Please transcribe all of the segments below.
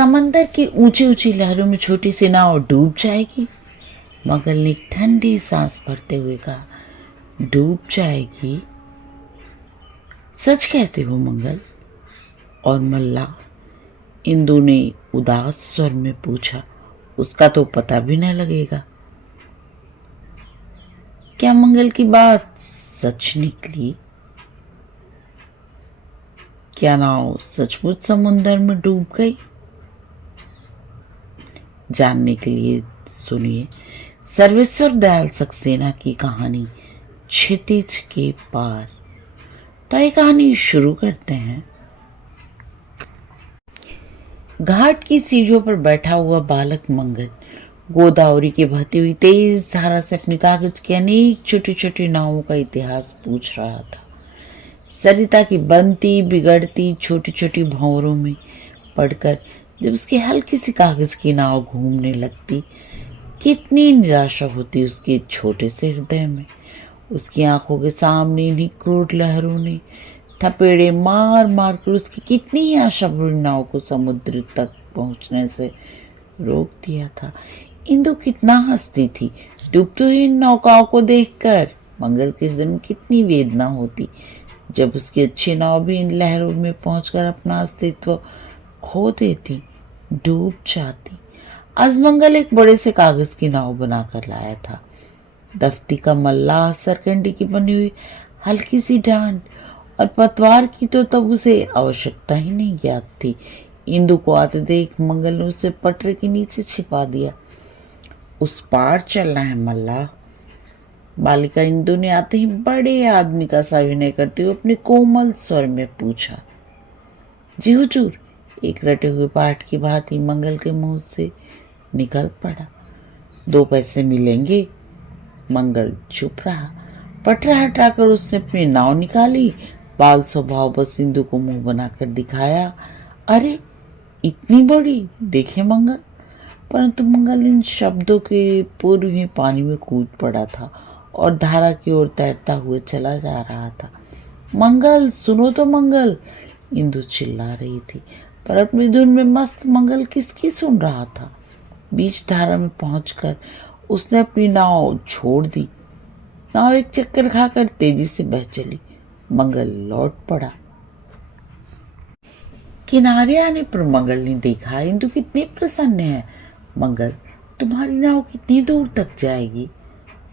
समंदर की ऊंची ऊंची लहरों में छोटी सी नाव डूब जाएगी। मंगल ने ठंडी सांस भरते हुए कहा, डूब जाएगी? सच कहते हो मंगल? और मल्ला? इंदु ने उदास स्वर में पूछा। उसका तो पता भी न लगेगा। क्या मंगल की बात सच निकली? क्या नाव सचमुच समुंदर में डूब गई? जानने के लिए सुनिए सर्वेश्वर दयाल सक्सेना की कहानी क्षितिज के पार। तो ये कहानी शुरू करते हैं। घाट की सीढ़ियों पर बैठा हुआ बालक मंगल गोदावरी की बहती हुई तेज धारा से अपनी कागज की अनेक छोटी छोटी नावों का इतिहास पूछ रहा था। सरिता की बनती बिगड़ती छोटी छोटी भंवरों में पढ़कर जब उसकी हल्की सी कागज की नाव घूमने लगती, कितनी निराशा होती उसके छोटे से हृदय में। उसकी आंखों के सामने इन्हीं क्रूर लहरों ने थपेड़े मार मार कर उसकी कितनी आशा भरी नाव को समुद्र तक पहुंचने से रोक दिया था। इंदु कितना हंसती थी डूबती हुई इन नौकाओं को देखकर। मंगल के हृदय में कितनी वेदना होती जब उसकी अच्छी नाव भी इन लहरों में पहुंचकर अपना अस्तित्व खो देती, डूब जाती। आज मंगल एक बड़े से कागज की नाव बनाकर लाया था। दफ्ती का मल्ला, सरकंडी की बनी हुई हल्की सी डांड और पतवार की तो तब उसे आवश्यकता ही नहीं ज्ञात थी। इंदु को आते देख मंगल ने उसे पटरे के नीचे छिपा दिया। उस पार चलना है मल्ला। बालिका इंदु ने आते ही बड़े आदमी का सा अभिनय करते हुए अपने कोमल स्वर में पूछा। जी हुजूर, एक रटे हुए पाठ की भांति मंगल के मुंह से निकल पड़ा। 2 पैसे मिलेंगे। मंगल चुप रहा। पटरा हटाकर उसने अपनी नाव निकाली। बाल स्वभाव बस इंदु को मुंह बनाकर दिखाया। अरे इतनी बड़ी, देखे मंगल। परंतु मंगल इन शब्दों के पूर्व ही पानी में कूद पड़ा था और धारा की ओर तैरता हुआ चला जा रहा था। मंगल सुनो तो मंगल, इंदु चिल्ला रही थी, पर अपनी धुन में मस्त मंगल किसकी सुन रहा था। बीच धारा में पहुंचकर उसने अपनी नाव छोड़ दी। नाव एक चक्कर खाकर तेजी से बह चली। मंगल लौट पड़ा। किनारे आने पर मंगल ने देखा इंदु कितनी प्रसन्न है। मंगल, तुम्हारी नाव कितनी दूर तक जाएगी?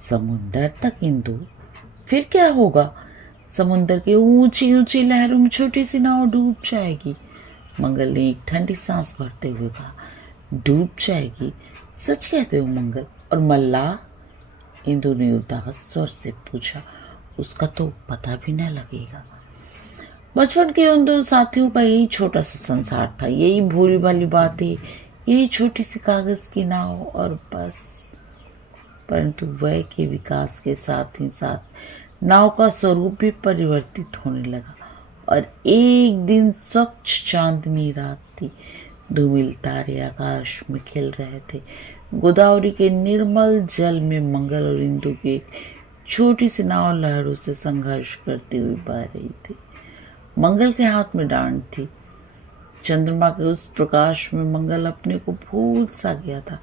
समुंदर तक इंदु। फिर क्या होगा? समुंदर की ऊंची ऊंची लहरों में छोटी सी नाव डूब जाएगी। मंगल ने एक ठंडी सांस भरते हुए कहा, डूब जाएगी? सच कहते हो मंगल? और मल्ला? इंदु ने उदास स्वर से पूछा। उसका तो पता भी न लगेगा। बचपन के उन 2 साथियों का यही छोटा सा संसार था, यही भोली भाली बातें, यही छोटी सी कागज की नाव और बस। परंतु वय के विकास के साथ ही साथ नाव का स्वरूप भी परिवर्तित होने लगा और एक दिन स्वच्छ चांदनी रात थी। धूमिल तारे आकाश में खिल रहे थे। गोदावरी के निर्मल जल में मंगल और इंदु की एक छोटी सी नाव लहरों से संघर्ष करती हुई बह रही थी। मंगल के हाथ में डांड थी। चंद्रमा के उस प्रकाश में मंगल अपने को भूल सा गया था।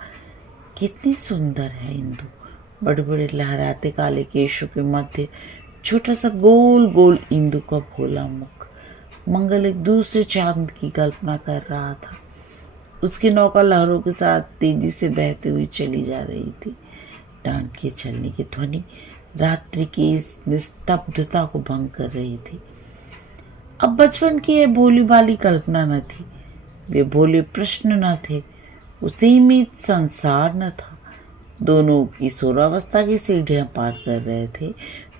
कितनी सुंदर है इंदु। बड़े बड़े लहराते काले केशों के मध्य छोटा सा गोल गोल इंदु का भोला मुख। मंगल एक दूसरे चांद की कल्पना कर रहा था। उसकी नौका लहरों के साथ तेजी से बहती हुई चली जा रही थी। डांड के चलने की ध्वनि रात्रि की इस निस्तब्धता को भंग कर रही थी। अब बचपन की यह भोली भाली कल्पना न थी, वे भोले प्रश्न न थे, वो सीमित संसार न था। दोनों किशोरावस्था की सीढ़ियां पार कर रहे थे।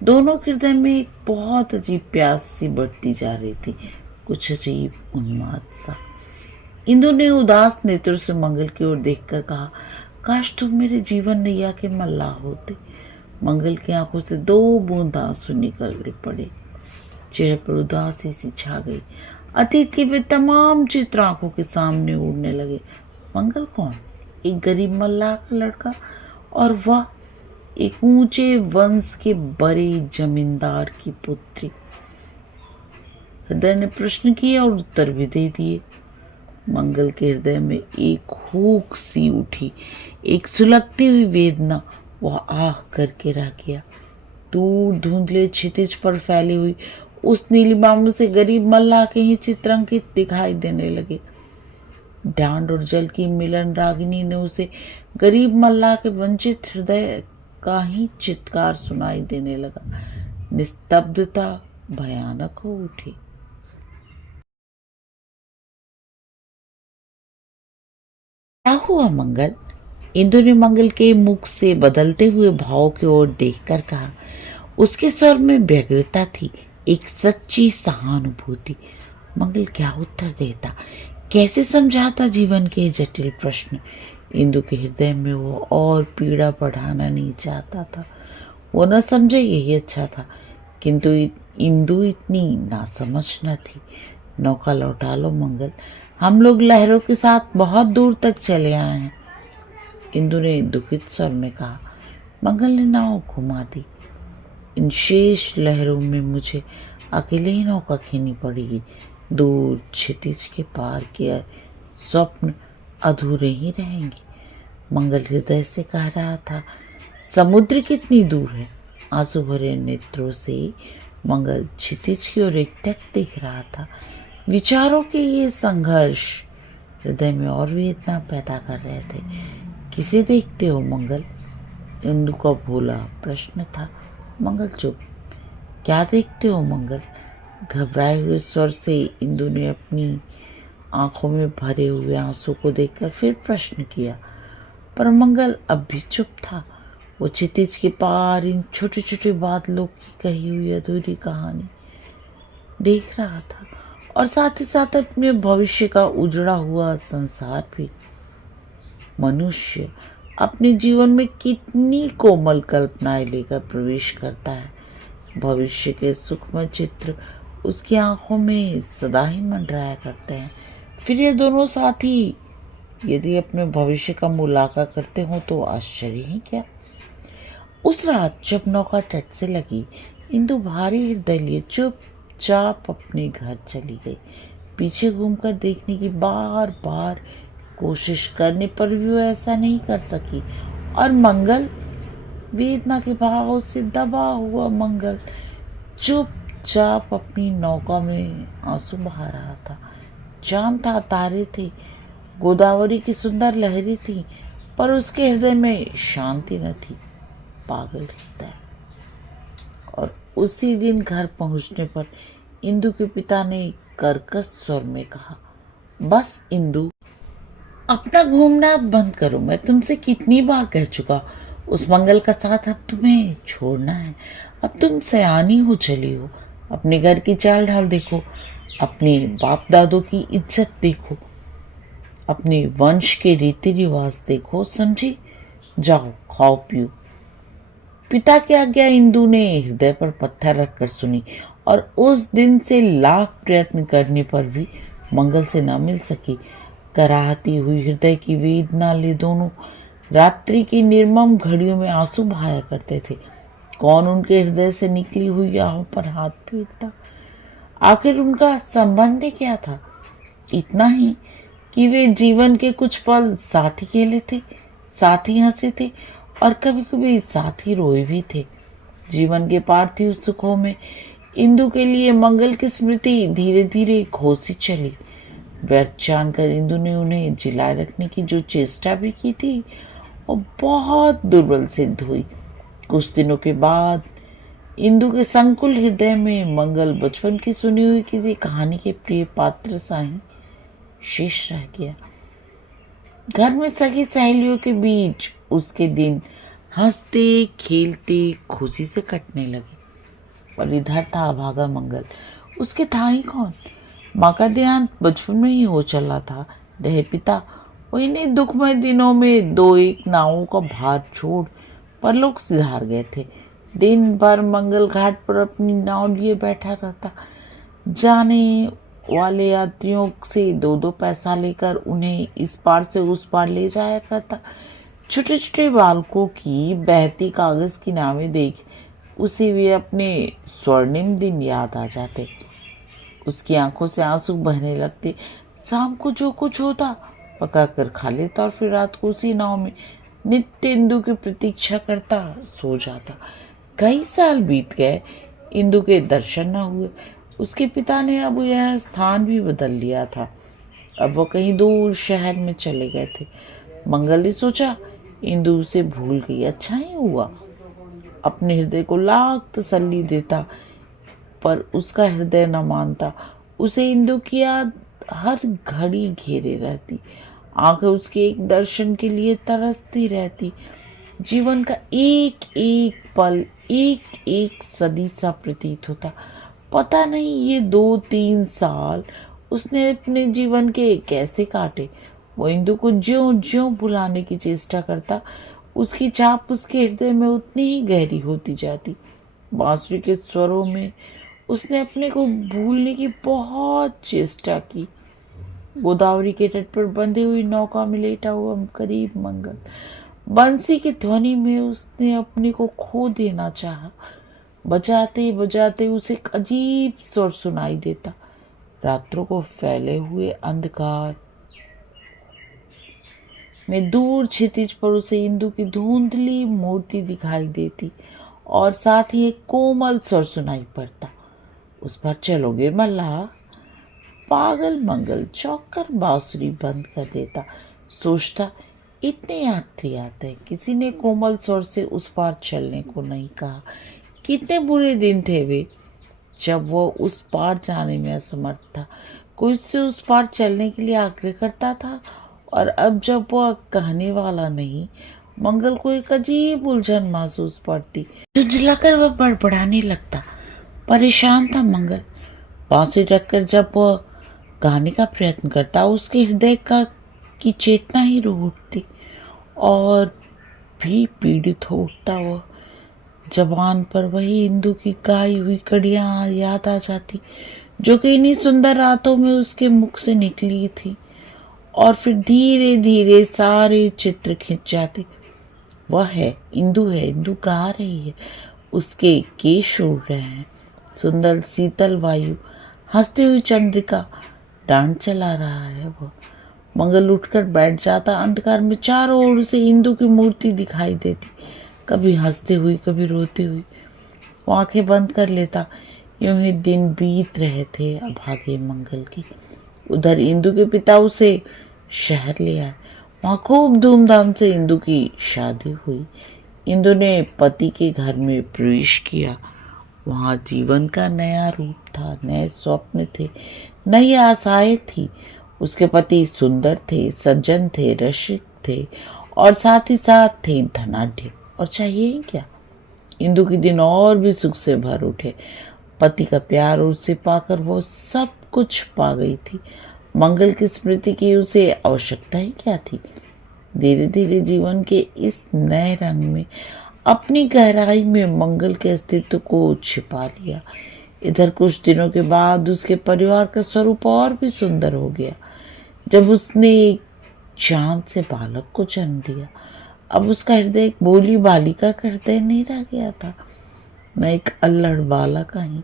दोनों के हृदय में एक बहुत अजीब प्यास सी बढ़ती जा रही थी, कुछ अजीब उन्माद सा। इंदु ने उदास नेत्रों से मंगल की ओर देखकर कहा, काश तुम मेरे जीवन नैया के मल्लाह होते। मंगल की आंखों से 2 बूंद आंसू निकल पड़े। चेहरे पर उदासी सी छा गई। अतीत के वे तमाम चित्र आंखों के सामने उड़ने लगे। मंगल कौन? एक गरीब मल्लाह का लड़का, और वह एक ऊंचे वंश के बड़े जमींदार की पुत्री। हृदय ने प्रश्न किया और उत्तर भी दे दिए। मंगल के हृदय में एक हुक सी उठी, एक सुलगती हुई वेदना। वह आह करके रह गया। दूर धुंधले क्षितिज पर फैली हुई उस नीलिमाओं से गरीब मल्लाह के ही चित्रांकित दिखाई देने लगे। डांड और जल की मिलन रागिनी ने उसे गरीब मल्लाह के वंचित हृदय का ही चित्कार सुनाई देने लगा। निस्तब्धता भयानक हो उठी। क्या हुआ मंगल? इंदु ने मंगल के मुख से बदलते हुए भाव की ओर देखकर कहा। उसके स्वर में व्यग्रता थी, एक सच्ची सहानुभूति। मंगल क्या उत्तर देता, कैसे समझाता जीवन के जटिल प्रश्न। इंदु के हृदय में वो और पीड़ा बढ़ाना नहीं चाहता था। वो न समझे यही अच्छा था, किंतु इंदु इतनी नासमझ न थी। नौका लौटा लो मंगल, हम लोग लहरों के साथ बहुत दूर तक चले आए हैं, इंदु ने दुखित स्वर में कहा। मंगल ने नाव घुमा दी। इन शेष लहरों में मुझे अकेले ही नौका खेनी पड़ेगी। दूर क्षितिज के पार के स्वप्न अधूरे ही रहेंगे। मंगल हृदय से कह रहा था। समुद्र कितनी दूर है? आंसू भरे नेत्रों से मंगल क्षितिज की ओर एकटक देख रहा था। विचारों के ये संघर्ष हृदय में और वेदना पैदा कर रहे थे। किसे देखते हो मंगल? इंदु का भोला प्रश्न था। मंगल चुप। क्या देखते हो मंगल? घबराए हुए स्वर से इंदु ने अपनी आंखों में भरे हुए आंसू को देखकर फिर प्रश्न किया, पर मंगल अब भी चुप था। वो क्षितिज के पार इन छोटे छोटे बादलों की कही हुई अधूरी कहानी देख रहा था, और साथ ही साथ अपने भविष्य का उजड़ा हुआ संसार भी। मनुष्य अपने जीवन में कितनी कोमल कल्पनाएं लेकर प्रवेश करता है। भविष्य के सूक्ष्म चित्र उसकी आंखों में सदा ही मंडराया करते हैं। फिर ये दोनों साथी यदि अपने भविष्य का मुलाका करते हो तो आश्चर्य ही क्या। उस रात जब नौका तट से लगी, इंदु भारी हृदय लिए चुपचाप अपने घर चली गई। पीछे घूमकर देखने की बार बार कोशिश करने पर भी वो ऐसा नहीं कर सकी। और मंगल, वेदना के भाव से दबा हुआ मंगल चुपचाप अपनी नौका में आंसू बहा रहा था। चांद था, तारे थे, गोदावरी की सुंदर लहरी थी, पर उसके हृदय में शांति न थी। पागल हृदय। और उसी दिन घर पहुंचने पर इंदु के पिता ने कर्कश स्वर में कहा, बस इंदु, अपना घूमना बंद करो। मैं तुमसे कितनी बार कह चुका, उस मंगल का साथ अब तुम्हें छोड़ना है। अब तुम सयानी हो चली हो। अपने घर की चाल ढाल देखो, अपने बाप दादों की इज्जत देखो, अपने वंश के रीति रिवाज देखो, समझी? जाओ खाओ पियो। पिता की आज्ञा इंदु ने हृदय पर पत्थर रखकर सुनी, और उस दिन से लाख प्रयत्न करने पर भी मंगल से न मिल सकी। कराहती हुई हृदय की वेदना ले दोनों रात्रि की निर्मम घड़ियों में आंसू बहाया करते थे। कौन उनके हृदय से निकली हुई आहों पर हाथ फेरता? आखिर उनका संबंध क्या था? इतना ही कि वे जीवन के कुछ पल साथ ही खेले थे, साथ ही हंसे थे, और कभी कभी साथ ही रोए भी थे। जीवन के पार्थिव सुखों में इंदु के लिए मंगल की स्मृति धीरे धीरे खोसी चली। व्यर्थ जानकर इंदु ने उन्हें जिलाए रखने की जो चेष्टा भी की थी, वो बहुत दुर्बल सिद्ध हुई। कुछ दिनों के बाद इंदु के संकुल हृदय में मंगल बचपन की सुनी हुई किसी कहानी के प्रिय पात्र सा ही शेष रह गया। घर में सगी सहेलियों के बीच उसके दिन हंसते खेलते खुशी से कटने लगे। और इधर था अभागा मंगल, उसके था ही कौन? माँ का देहांत बचपन में ही हो चला था। रहे पिता, वो इन्हीं दुखमय दिनों में दो एक नावों का भार छोड़ परलोक सिधार गए थे। दिन भर मंगल घाट पर अपनी नाव लिए बैठा रहता, जाने वाले यात्रियों से दो दो पैसा लेकर उन्हें इस पार से उस पार ले जाया करता। छोटे छोटे बालकों की बहती कागज की नावें देख उसे वे अपने स्वर्णिम दिन याद आ जाते। उसकी आंखों से आंसू बहने लगते। शाम को जो कुछ होता पका कर खा लेता और फिर रात को उसी नाव में नित्य इंदु की प्रतीक्षा करता सो जाता। कई साल बीत गए, इंदु के दर्शन न हुए। उसके पिता ने अब यह स्थान भी बदल लिया था। अब वो कहीं दूर शहर में चले गए थे। मंगल ने सोचा इंदु उसे भूल गई, अच्छा ही हुआ। अपने हृदय को लाख तसल्ली देता पर उसका हृदय न मानता। उसे इंदु की याद हर घड़ी घेरे रहती। आंखें उसके एक दर्शन के लिए तरसती रहती। जीवन का एक एक पल एक एक सदी सा प्रतीत होता। पता नहीं ये 2-3 साल उसने अपने जीवन के कैसे काटे। वो इंदु को ज्यों ज्यों भुलाने की चेष्टा करता, उसकी छाप उसके हृदय में उतनी ही गहरी होती जाती। बांसुरी के स्वरों में उसने अपने को भूलने की बहुत चेष्टा की। गोदावरी के तट पर बंधी हुई नौका में लेटा हुआ करीब मंगल, बंसी की ध्वनि में उसने अपने को खो देना चाहा। बजाते बजाते उसे एक अजीब स्वर सुनाई देता। रात्रों को फैले हुए अंधकार में दूर क्षितिज पर उसे इंदु की धुंधली मूर्ति दिखाई देती और साथ ही एक कोमल स्वर सुनाई पड़ता, उस पर चलोगे मल्लाह। पागल मंगल चौंक कर बांसुरी बंद कर देता। सोचता इतने यात्री आते हैं, किसी ने कोमल स्वर से उस पार चलने को नहीं कहा। कितने बुरे दिन थे वे जब वो उस पार जाने में असमर्थ था। कोई उससे उस पार चलने के लिए आग्रह करता था और अब जब वह कहने वाला नहीं, मंगल को एक अजीब उलझन महसूस पड़ती। झुंझलाकर वह बड़बड़ाने लगता। परेशान था मंगल। बांसुरी रखकर जब वह गाने का प्रयत्न करता, उसके हृदय की चेतना ही रो उठती और भी पीड़ित हो उठता। वह जबान पर वही इंदु की गाई हुई कड़ियां याद आ जाती जो कि इन्हीं सुंदर रातों में उसके मुख से निकली थी और फिर धीरे धीरे सारे चित्र खिंच जाते। वह है, इंदु गा रही है, उसके केश उड़ रहे हैं, सुंदर शीतल वायु, हंसती हुई चंद्रिका डांड चला रहा है। वह मंगल उठकर बैठ जाता। अंधकार में चारों ओर से इंदु की मूर्ति दिखाई देती, कभी हंसती हुई कभी रोती हुई। वो आंखें बंद कर लेता। यूं ही दिन बीत रहे थे अभागे मंगल की। उधर इंदु के पिता उसे शहर ले आए। वहां खूब धूमधाम से इंदु की शादी हुई। इंदु ने पति के घर में प्रवेश किया। वहां जीवन का नया रूप था, नए स्वप्न थे, नई आशाएं थी। उसके पति सुंदर थे, सज्जन थे, रसिक थे और साथ ही साथ थे धनाढ्य। और चाहिए ही क्या। इंदु के दिन और भी सुख से भर उठे। पति का प्यार उसे पाकर वो सब कुछ पा गई थी। मंगल की स्मृति की उसे आवश्यकता ही क्या थी। धीरे धीरे जीवन के इस नए रंग में अपनी गहराई में मंगल के अस्तित्व को छिपा लिया। इधर कुछ दिनों के बाद उसके परिवार का स्वरूप और भी सुंदर हो गया जब उसने एक चांद से बालक को जन्म दिया। अब उसका हृदय एक भोली बालिका का हृदय नहीं रह गया था, न एक अल्लड़ बालक का ही।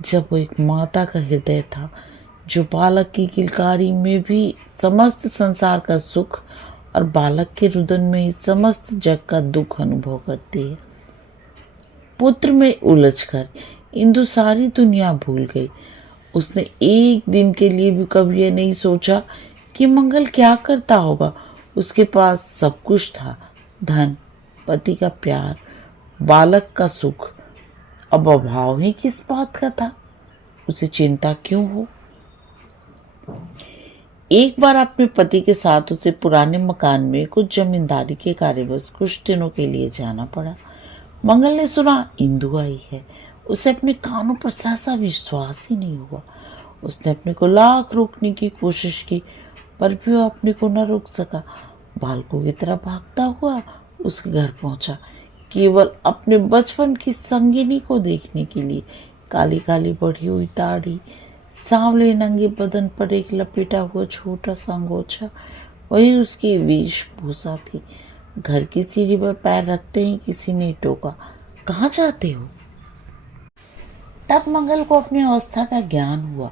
जब वो एक माता का हृदय था जो बालक की किलकारी में भी समस्त संसार का सुख और बालक के रुदन में ही समस्त जग का दुख अनुभव करती है। पुत्र में उलझकर इंदु सारी दुनिया भूल गई। उसने एक दिन के लिए भी कभी ये नहीं सोचा कि मंगल क्या करता होगा। उसके पास सब कुछ था, धन, पति का प्यार, बालक का सुख। अब अभाव ही किस बात का था, उसे चिंता क्यों हो। एक बार अपने पति के साथ उसे पुराने मकान में कुछ जमींदारी के कार्यवश कुछ दिनों के लिए जाना पड़ा। मंगल ने सुना इंदु आई है। उसे अपने कानों पर सहसा विश्वास ही नहीं हुआ। उसने अपने को लाख रोकने की कोशिश की पर भी वो अपने को न रोक सका। बालकों की तरह भागता हुआ उसके घर पहुंचा, केवल अपने बचपन की संगिनी को देखने के लिए। काली काली बढ़ी हुई दाढ़ी, सांवले नंगे बदन पर एक लपेटा हुआ छोटा सा अंगोछा, वही उसकी वेशभूषा थी। घर की सीढ़ी पर पैर रखते ही किसी ने टोका, कहाँ जाते हो। तब मंगल को अपनी अवस्था का ज्ञान हुआ।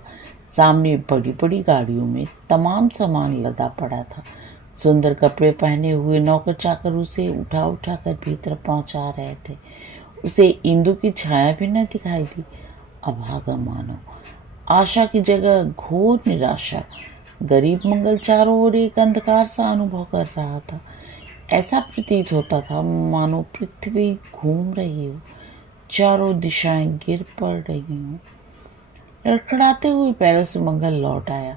सामने बड़ी बड़ी गाड़ियों में तमाम सामान लदा पड़ा था। सुंदर कपड़े पहने हुए नौकर चाकर उसे उठा उठा कर भीतर पहुंचा रहे थे। उसे इंदु की छाया भी न दिखाई दी। अभागा मानो, आशा की जगह घोर निराशा। गरीब मंगल चारों ओर एक अंधकार सा अनुभव कर रहा था। ऐसा प्रतीत होता था मानो पृथ्वी घूम रही हो, चारों दिशाएं गिर पड़ रही हों। लड़खड़ाते हुए पैरों से मंगल लौट आया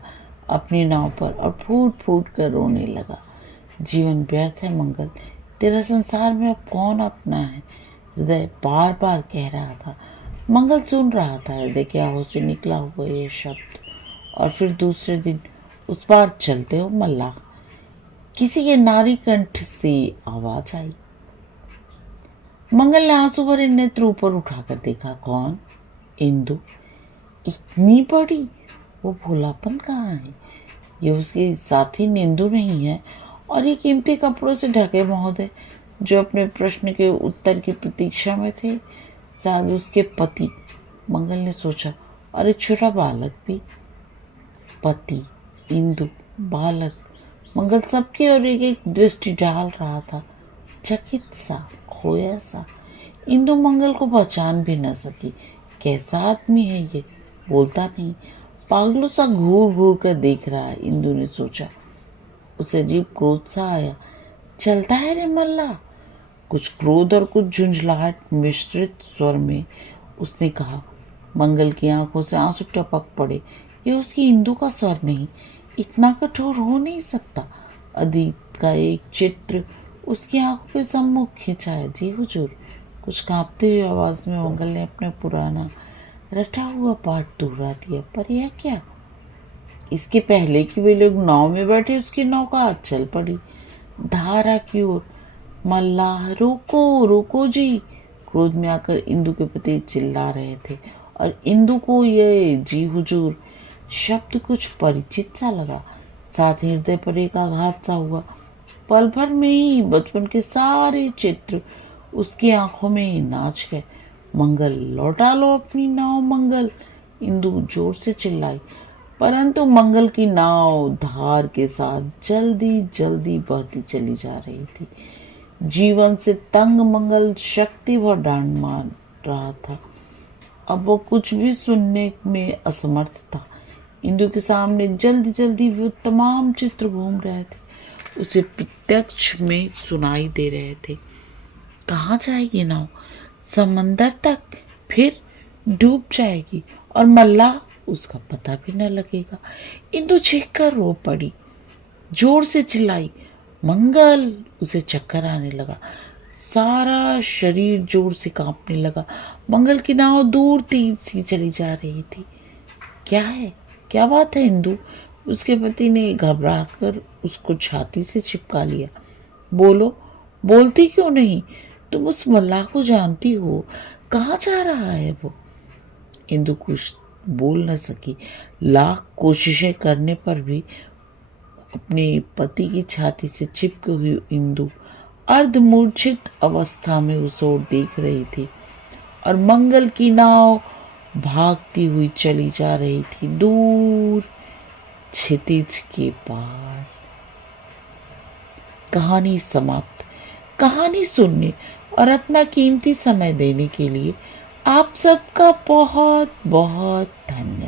अपनी नाव पर और फूट फूट कर रोने लगा। जीवन व्यर्थ है मंगल, तेरा संसार में अब कौन अपना है, हृदय बार बार कह रहा था। मंगल सुन रहा था हृदय की आहों से निकला हुआ यह शब्द। और फिर दूसरे दिन उस पार चलते हो मल्लाह, किसी के नारी कंठ से आवाज आई। मंगल ने आंसू भरे नेत्र ऊपर उठाकर देखा। कौन? इंदु। इतनी बड़ी, वो भोलापन कहाँ है? ये उसके साथी निंदु नहीं है और ये कीमती कपड़ों से ढके महोदय जो अपने प्रश्न के उत्तर की प्रतीक्षा में थे, शायद उसके पति। मंगल ने सोचा, और एक छोटा बालक भी। पति, इंदु, बालक, मंगल सबकी ओर एक एक दृष्टि डाल रहा था, चकित सा, खोया सा। इंदु मंगल को पहचान भी न सकी। कैसा आदमी है ये, बोलता नहीं, पागलों सा घूर घूर कर देख रहा है। इंदु ने सोचा। उसे अजीब क्रोध सा आया। चलता है रे मल्ला। कुछ क्रोध और कुछ झुंझलाहट मिश्रित स्वर में उसने कहा। मंगल की आंखों से आंसू टपक पड़े। ये उसकी इंदु का स्वर नहीं, इतना कठोर हो नहीं सकता। अतीत का एक चित्र उसकी आंखों के सम्मुख खिंचा है। जी हुजूर, कुछ कांपती हुई आवाज में मंगल ने अपना पुराना रटा हुआ पाठ दोहरा दिया। पर यह क्या? इसके पहले कि वे लोग नाव में बैठे उसकी नौका आज चल पड़ी धारा की ओर। मल्लाह, रोको रोको जी, क्रोध में आकर इंदु के पति चिल्ला रहे थे। और इंदु को ये जी हुजूर शब्द कुछ परिचित सा लगा। साथ ही हृदय पर एक आघात सा हुआ। पल भर में ही बचपन के सारे चित्र उसकी आंखों में नाच गए। मंगल, लौटा लो अपनी नाव मंगल, इंदु जोर से चिल्लाई। परंतु मंगल की नाव धार के साथ जल्दी जल्दी बहती चली जा रही थी। जीवन से तंग मंगल शक्ति भर डांड मार रहा था। अब वो कुछ भी सुनने में असमर्थ था। इंदु के सामने जल्दी जल्दी वो तमाम चित्र घूम रहे थे, उसे प्रत्यक्ष में सुनाई दे रहे थे। कहाँ जाएगी नाव? समंदर तक, फिर डूब जाएगी और मल्लाह, उसका पता भी न लगेगा। इंदु चीख कर रो पड़ी, जोर से चिल्लाई, मंगल! उसे चक्कर आने लगा, सारा शरीर जोर से कांपने लगा। मंगल की नाव दूर तीर सी चली जा रही थी। क्या है, क्या बात है इंदु? उसके पति ने घबरा कर उसको छाती से चिपका लिया। बोलो, बोलती क्यों नहीं? तुम उस मल्लाह को जानती हो, कहाँ जा रहा है वो? इंदु कुछ बोल न सकी। लाख कोशिशें करने पर भी अपने पति की छाती से चिपकी हुई इंदु अर्धमूर्छित अवस्था में उस ओर देख रही थी और मंगल की नाव भागती हुई चली जा रही थी दूर क्षितिज के पार। कहानी समाप्त। कहानी सुनने और अपना कीमती समय देने के लिए आप सबका बहुत बहुत धन्यवाद।